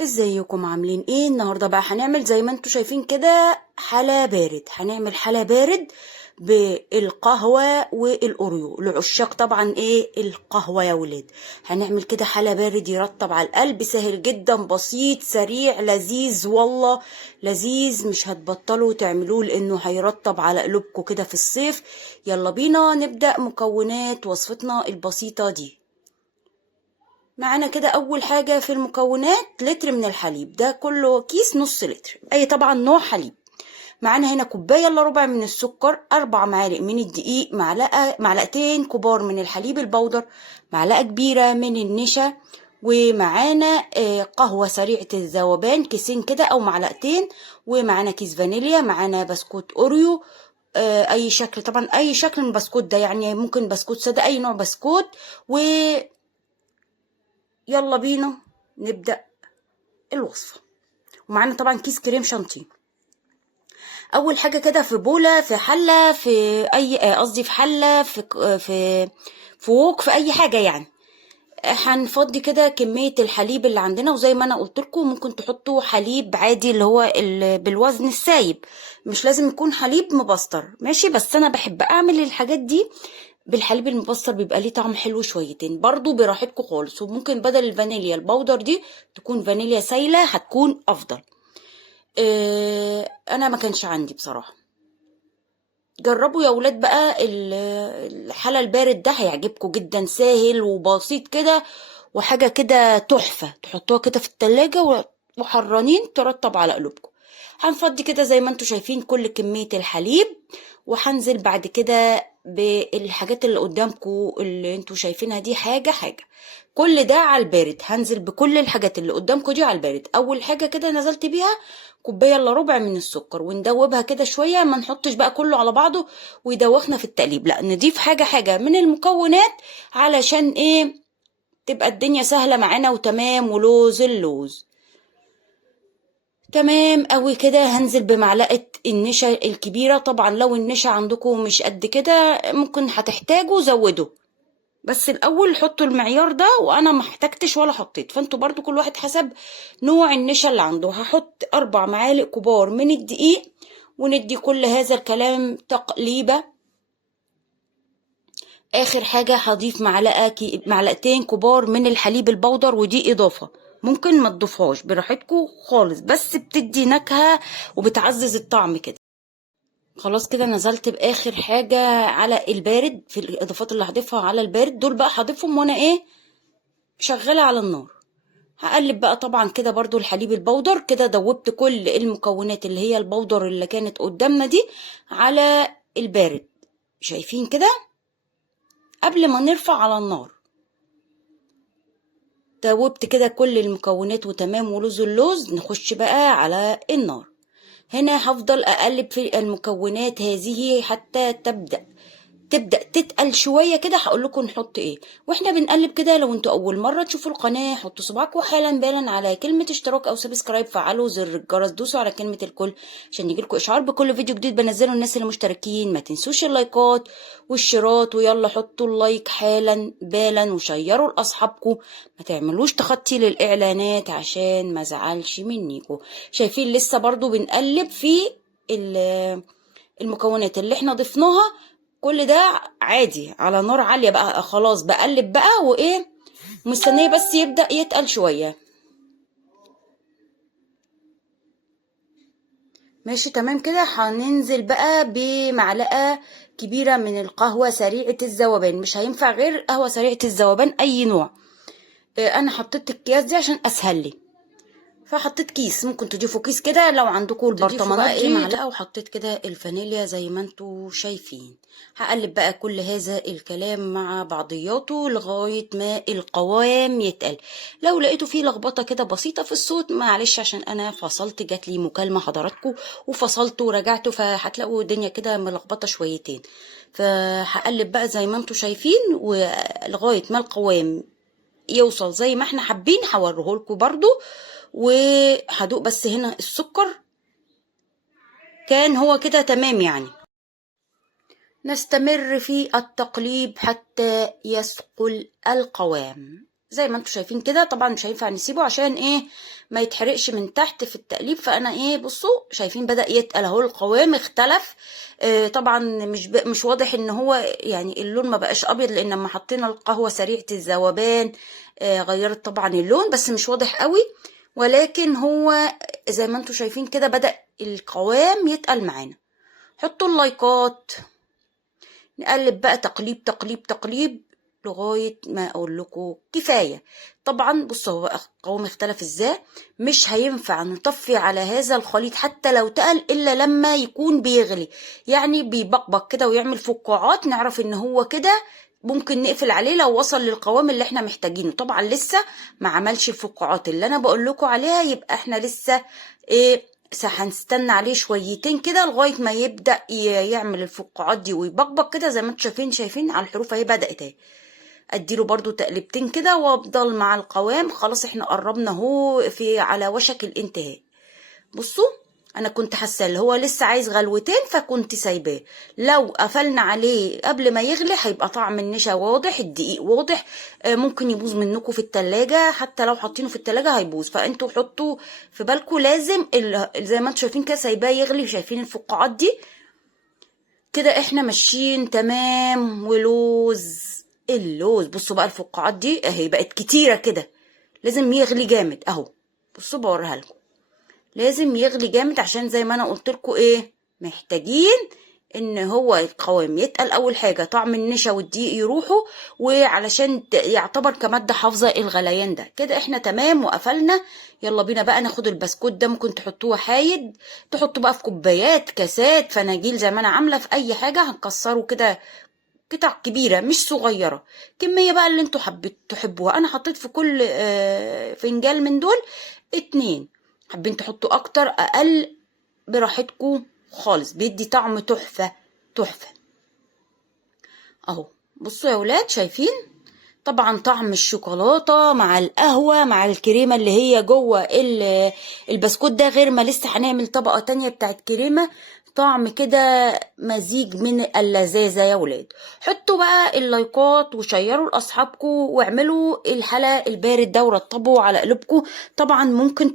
ازيكم عاملين ايه؟ النهارده بقى هنعمل زي ما انتوا شايفين كده حلا بارد. هنعمل حلا بارد بالقهوة والأوريو لعشاق طبعا ايه القهوة يا ولاد. هنعمل كده حلا بارد يرطب على القلب، سهل جدا، بسيط، سريع، لذيذ، والله لذيذ، مش هتبطلوا تعملوه لانه هيرطب على قلوبكم كده في الصيف. يلا بينا نبدأ مكونات وصفتنا البسيطة دي. معانا كده اول حاجة في المكونات لتر من الحليب، ده كله كيس نص لتر، اي طبعا نوع حليب. معانا هنا كوباية الا ربع من السكر، 4 معالق من الدقيق، معلقتين كبار من الحليب البودر، معلقة كبيرة من النشا، ومعانا قهوة سريعة الذوبان كيسين كده او معلقتين، ومعانا كيس فانيليا، معانا بسكوت اوريو اي شكل، طبعا اي شكل من بسكوت ده، يعني ممكن بسكوت سادة، اي نوع بسكوت. و يلا بينا نبدأ الوصفة. ومعانا طبعا كيس كريم شانتيه. اول حاجة كده في بولة، في حلة، في اي قصدي في حلة، في ووك، في اي حاجة يعني. هنفضي كده كمية الحليب اللي عندنا، وزي ما انا قلت لكم ممكن تحطوا حليب عادي اللي هو بالوزن السايب، مش لازم يكون حليب مبستر، ماشي؟ بس انا بحب اعمل الحاجات دي بالحليب المبستر، بيبقى ليه طعم حلو شويتين، برضو براحتكم خالص. وممكن بدل الفانيليا البودر دي تكون فانيليا سايلة، هتكون افضل. انا ما كانش عندي بصراحة. جربوا يا ولاد بقى الحلى البارد ده، هيعجبكم جدا، سهل وبسيط كده، وحاجة كده تحفة، تحطوها كده في التلاجة وحرانين ترطب على قلوبكم. هنفضي كده زي ما انتوا شايفين كل كمية الحليب، وهنزل بعد كده بالحاجات اللي قدامكم اللي انتوا شايفينها دي، حاجة حاجة، كل ده على البارد. هنزل بكل الحاجات اللي قدامكم دي على البارد. اول حاجة كده نزلت بيها كوباية الا ربع من السكر، وندوبها كده شوية، ما نحطش بقى كله على بعضه ويدوخنا في التقليب، لا نضيف حاجة حاجة من المكونات علشان ايه تبقى الدنيا سهلة معانا وتمام. ولوز اللوز تمام قوي كده. هنزل بمعلقة النشا الكبيرة، طبعا لو النشا عندكم مش قد كده ممكن هتحتاجوا زودوا، بس الاول حطوا المعيار ده، وانا ما احتجتش ولا حطيت، فانتوا برضو كل واحد حسب نوع النشا اللي عنده. هحط 4 معالق كبار من الدقيق، وندي كل هذا الكلام تقليبة. اخر حاجة هضيف معلقتين كبار من الحليب البودر، ودي اضافة ممكن ما تضيفهاش براحتكم خالص، بس بتدي نكهة وبتعزز الطعم كده. خلاص كده نزلت باخر حاجة على البارد، في الاضافات اللي هضيفها على البارد دول بقى هضيفهم وانا ايه شغالة على النار. هقلب بقى طبعا كده برضو الحليب البودر، كده دوبت كل المكونات اللي هي البودر اللي كانت قدامنا دي على البارد، شايفين كده؟ قبل ما نرفع على النار دوبت كده كل المكونات وتمام. ولوز اللوز نخش بقى على النار. هنا هفضل اقلب في المكونات هذه حتى تبدأ تتقل شوية كده. هقول لكم نحط ايه واحنا بنقلب كده. لو انتوا اول مرة تشوفوا القناة حطوا صباعكم حالا بالا على كلمة اشتراك او سبسكرايب، فعلوا زر الجرس، دوسوا على كلمة الكل عشان يجيلكوا اشعار بكل فيديو جديد بنزله. الناس اللي مشتركين ما تنسوش اللايكات والشيرات، ويلا حطوا اللايك حالا بالا وشيروا لاصحابكم، ما تعملوش تخطي للاعلانات عشان ما زعلش منيكوا. شايفين لسه برضو بنقلب في المكونات اللي احنا ضفناها، كل ده عادي على نار عالية بقى. خلاص بقلب بقى وايه، مستنيه بس يبدأ يتقل شوية. ماشي تمام كده. هننزل بقى بمعلقة كبيرة من القهوة سريعة الذوبان، مش هينفع غير قهوة سريعة الذوبان اي نوع. انا حطيت الكياس دي عشان اسهل لي، فحطيت كيس، ممكن تضيفوا كيس كده لو عندكم البرطمانات دي، معلقه. وحطيت كده الفانيليا زي ما انتوا شايفين. هقلب بقى كل هذا الكلام مع بعضياته لغايه ما القوام يتقل. لو لقيتوا فيه لخبطه كده بسيطه في الصوت معلش، عشان انا فصلت، جات لي مكالمه حضراتكم وفصلت ورجعت، فهتلاقوا الدنيا كده ملخبطه شويتين. فهقلب بقى زي ما انتوا شايفين ولغايه ما القوام يوصل زي ما احنا حابين. هوريهولكوا برضو وهدوق بس هنا السكر كان هو كده تمام يعني. نستمر في التقليب حتى يثقل القوام. زي ما انتوا شايفين كده. طبعا مش هينفع نسيبه عشان ايه ما يتحرقش من تحت في التقليب. فانا ايه بصوا شايفين بدأ يتقل اهو، القوام اختلف. طبعا مش واضح ان هو يعني اللون ما بقاش ابيض، لان لما حطينا القهوة سريعة الذوبان غيرت طبعا اللون، بس مش واضح قوي. ولكن هو زي ما انتوا شايفين كده بدأ القوام يتقل معانا. حطوا اللايكات، نقلب بقى تقليب تقليب تقليب لغاية ما اقول لكم كفاية. طبعا بصوا هو بقى القوام اختلف ازاي. مش هينفع نطفي على هذا الخليط حتى لو تقل الا لما يكون بيغلي، يعني بيبقبق كده ويعمل فقاعات، نعرف ان هو كده ممكن نقفل عليه لو وصل للقوام اللي احنا محتاجينه. طبعا لسه ما عملش الفقاعات اللي انا بقول لكم عليها، يبقى احنا لسه ايه هنستنى عليه شويتين كده لغايه ما يبدا يعمل الفقاعات دي ويبقبق كده. زي ما انتم شايفين على الحروف اهي بدات اهي. اديله برضو تقلبتين كده وافضل مع القوام. خلاص احنا قربنا اهو في على وشك الانتهاء. بصوا انا كنت حاسه اللي هو لسه عايز غلوتين فكنت سايباه. لو قفلنا عليه قبل ما يغلي هيبقى طعم النشا واضح، الدقيق واضح. ممكن يبوظ منكم في التلاجة، حتى لو حاطينه في التلاجة هيبوظ. فانتوا حطوا في بالكم لازم زي ما انتوا شايفين كده سايباه يغلي. شايفين الفقاعات دي كده احنا ماشيين تمام. اللوز بصوا بقى الفقاعات دي اهي بقت كتيره كده، لازم يغلي جامد اهو. بصوا بوريها لكم، لازم يغلي جامد عشان زي ما انا قلت لكم ايه محتاجين ان هو القوام يتقل. اول حاجه طعم النشا والدقيق يروحوا، وعلشان يعتبر كماده حافظه الغليان ده. كده احنا تمام وقفلنا. يلا بينا بقى ناخد البسكوت ده. ممكن تحطوه حايد، تحطوا بقى في كوبايات كاسات فناجيل زي ما انا عامله. في اي حاجه هنكسره كده قطع كبيرة مش صغيرة. كمية بقى اللي انتوا تحبوها. انا حطيت في كل فنجان من دول 2. حابين تحطوا اكتر اقل براحتكم خالص، بيدي طعم تحفة تحفة اهو. بصوا يا ولاد شايفين طبعا طعم الشوكولاتة مع القهوة مع الكريمة اللي هي جوه البسكوت ده، غير ما لسه هنعمل طبقة تانية بتاعت كريمة. طعم كده مزيج من اللذاذة يا ولاد. حطوا بقى اللايكات وشيروا لاصحابكم واعملوا الحلا البارد ده ورطبوا على قلوبكم. طبعا ممكن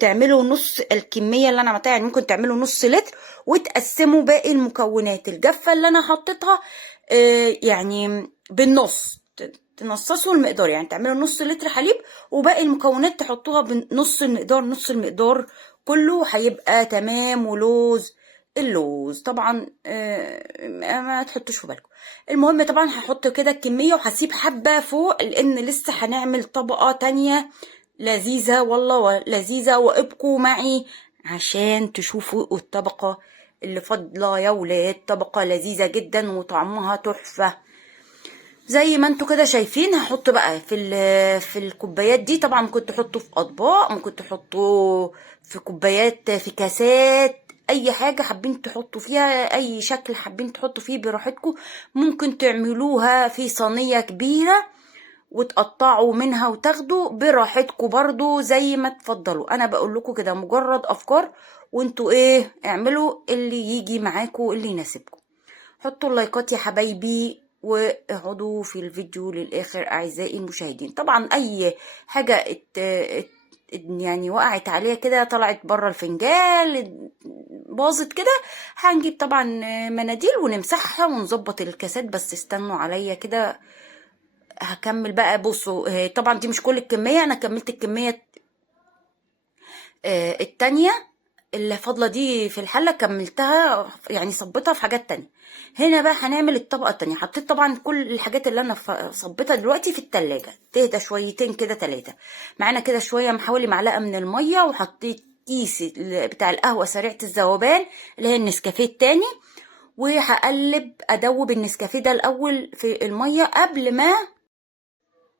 تعملوا نص الكمية اللي انا عملتها، يعني ممكن تعملوا نص لتر وتقسموا باقي المكونات الجافة اللي انا حطيتها يعني بالنص. تنصصوا المقدار، يعني تعملوا نص لتر حليب وباقي المكونات تحطوها بنص المقدار. نص المقدار كله هيبقى تمام. اللوز طبعا ما تحطوش في بالكم. المهم طبعا هحط كده الكمية وهسيب حبة فوق، لان لسه هنعمل طبقة تانية لذيذة والله لذيذة. وابقوا معي عشان تشوفوا الطبقة اللي فاضلة يا ولاد. طبقة لذيذة جدا وطعمها تحفة زي ما انتوا كده شايفين. هحط بقى في الكوبايات دي. طبعا ممكن تحطوا في اطباق، ممكن تحطوا في كوبايات، في كاسات، اي حاجة حابين تحطوا فيها، اي شكل حابين تحطوا فيه براحتكم. ممكن تعملوها في صينية كبيرة وتقطعوا منها وتاخدوا براحتكم برضو زي ما تفضلوا. انا بقول لكم كده مجرد افكار، وانتوا ايه اعملوا اللي يجي معاكم اللي يناسبكم. حطوا اللايكات يا حبايبي واقعدوا في الفيديو للاخر اعزائي المشاهدين. طبعا اي حاجه يعني وقعت عليها كده طلعت بره الفنجان باظت كده، هنجيب طبعا مناديل ونمسحها ونظبط الكاسات. بس استنوا عليا كده هكمل بقى. بصوا طبعا دي مش كل الكميه، انا كملت الكميه التانية اللي فاضله دي في الحله كملتها، يعني صبتها في حاجات تانية. هنا بقى هنعمل الطبقه التانية. حطيت طبعا كل الحاجات اللي انا صبتها دلوقتي في التلاجة تهدى شويتين كده 3. معانا كده شويه حوالي معلقه من الميه، وحطيت كيس بتاع القهوه سريعه الذوبان اللي هي النسكافيه التاني. وهقلب ادوب النسكافيه ده الاول في الميه قبل ما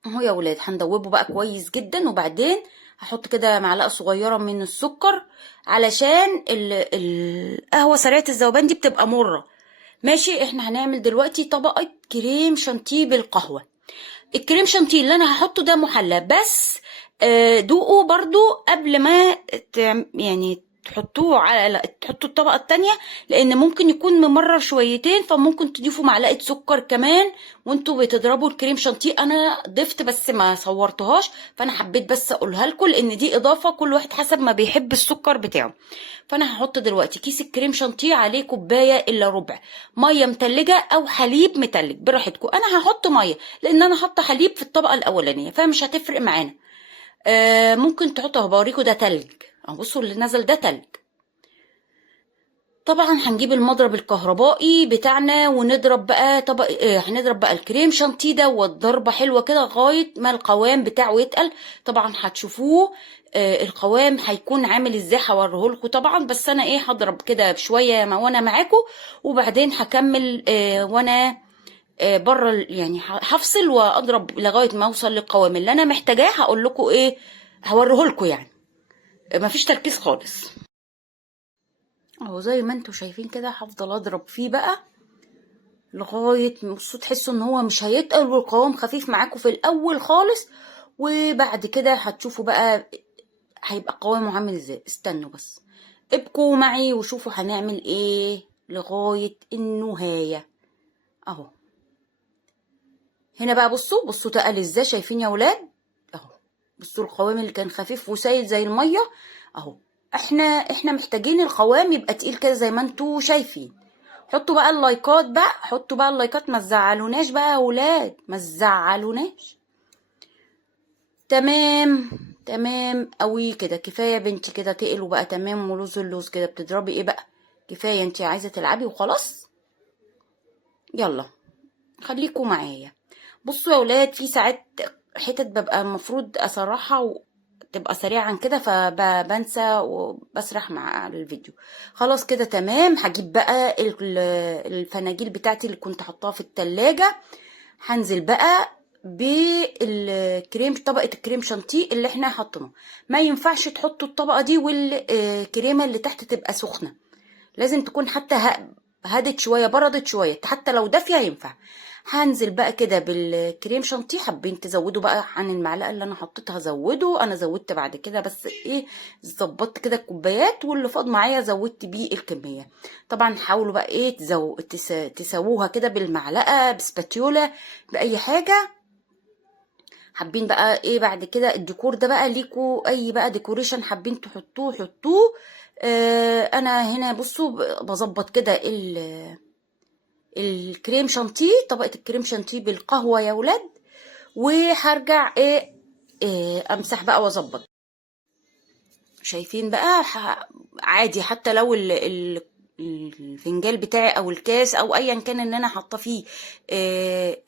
اهو يا ولاد. هندوبه بقى كويس جدا، وبعدين هحط كده معلقه صغيره من السكر علشان القهوه سريعه الذوبان دي بتبقى مره. ماشي. احنا هنعمل دلوقتي طبقه كريم شانتيه بالقهوه. الكريم شانتيه اللي انا هحطه ده محلى، بس دوقوا برضو قبل ما يعني تحطوه على تحطوا الطبقة التانية، لان ممكن يكون ممرر شويتين، فممكن تضيفوا معلقة سكر كمان وانتوا بتضربوا الكريم شانتيه. انا ضفت بس ما صورتهاش، فانا حبيت بس اقولها لكم لان دي اضافة كل واحد حسب ما بيحب السكر بتاعه. فانا هحط دلوقتي كيس الكريم شانتيه عليه كوباية الا ربع مية متلجة او حليب متلج براحتكم. انا هحط مية لان انا حاطة حليب في الطبقة الاولانية فمش هتفرق معانا. ممكن تحطوا، بوريكم ده تلج اهو، بصوا اللي نزل ده تلج. طبعا هنجيب المضرب الكهربائي بتاعنا ونضرب بقى طبق هنضرب بقى الكريم شانتيه ده والضربه حلوه كده لغايه ما القوام بتاعه يتقل. طبعا هتشوفوه القوام هيكون عامل ازاي هوريهولكوا طبعا، بس انا ايه هضرب كده بشويه وانا معاكم، وبعدين هكمل وانا بره يعني هفصل واضرب لغايه ما اوصل للقوام اللي انا محتاجاه. هقول لكم ايه هوريهولكوا يعني، مفيش تركيز خالص اهو زي ما انتوا شايفين كده. هفضل اضرب فيه بقى لغايه بصوا تحسوا ان هو مش هيتقل والقوام خفيف معاكم في الاول خالص، وبعد كده هتشوفوا بقى هيبقى قوامه عامل ازاي. استنوا بس ابقوا معي وشوفوا هنعمل ايه لغايه النهايه اهو. هنا بقى بصوا تقل ازاي، شايفين يا ولاد اهو. بصوا القوام اللي كان خفيف وسايل زي الميه اهو. احنا محتاجين القوام يبقى تقيل كده زي ما انتوا شايفين. حطوا بقى اللايكات بقى، حطوا بقى اللايكات، ما تزعلوناش بقى يا ولاد، ما تزعلوناش. تمام قوي كده، كفايه بنتي كده تقلوا بقى تمام. ولوز اللوز كده بتضربي ايه بقى، كفايه انتي عايزه تلعبي وخلاص. يلا خليكوا معايا. بصوا يا ولاد في ساعات حتت ببقى المفروض اسرحها تبقى سريعا كده فبنسى وبسرح مع الفيديو. خلاص كده تمام. هجيب بقى الفناجيل بتاعتي اللي كنت حطاها في التلاجة، هنزل بقى بالكريم، طبقة الكريم شانتيه اللي احنا حطيناه. ما ينفعش تحطوا الطبقة دي والكريمة اللي تحت تبقى سخنة، لازم تكون حتى هدت شوية بردت شوية، حتى لو دافية ينفع. هنزل بقى كده بالكريم شانتيه، حابين تزودوا بقى عن المعلقه اللي انا حطيتها زودوا، انا زودت بعد كده بس ايه ظبطت كده الكوبايات واللي فاض معايا زودت بيه الكميه. طبعا حاولوا بقى ايه تسووها كده بالمعلقه بسباتيولا باي حاجه. حابين بقى ايه بعد كده الديكور ده بقى ليكوا، اي بقى ديكوريشن حابين تحطوه حطوه. انا هنا بصوا بظبط كده الكريم شانتيه، طبقة الكريم شانتيه بالقهوة يا ولاد، وهرجع إيه امسح بقى واظبط. شايفين بقى عادي حتى لو الفنجال بتاعي او الكاس او ايا كان اللي انا حاطه فيه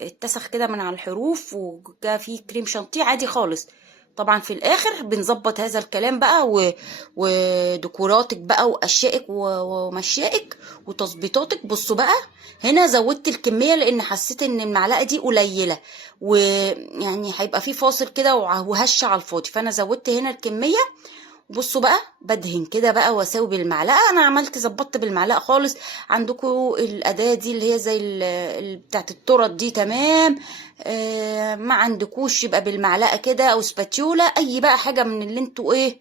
اتسخ كده من على الحروف وجا فيه كريم شانتيه عادي خالص. طبعا في الاخر بنظبط هذا الكلام بقى وديكوراتك بقى واشيائك ومشيائك وتظبيطاتك. بصوا بقى هنا زودت الكميه لان حسيت ان المعلقه دي قليله ويعني هيبقى في فاصل كده وهش على الفاضي، فانا زودت هنا الكميه. بصوا بقى بدهن كده بقى واساوي بالمعلقه. انا عملت ظبطت بالمعلقه خالص. عندكم الاداه دي اللي هي زي بتاعت التورت دي تمام. ما عندكوش يبقى بالمعلقه كده او سباتيولا، اي بقى حاجه من اللي انتوا ايه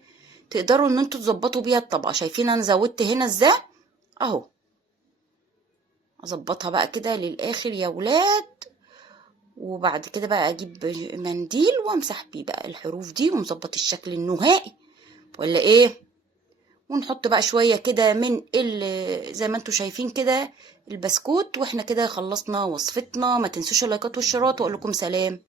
تقدروا ان انتوا تظبطوا بيها الطبقه. شايفين انا زودت هنا ازاي اهو. اظبطها بقى كده للاخر يا ولاد، وبعد كده بقى اجيب منديل وامسح بيه بقى الحروف دي ونظبط الشكل النهائي ولا ايه. ونحط بقى شوية كده من زي ما انتوا شايفين كده البسكوت. واحنا كده خلصنا وصفتنا. ما تنسوش اللايكات والشيرات واقول لكم سلام.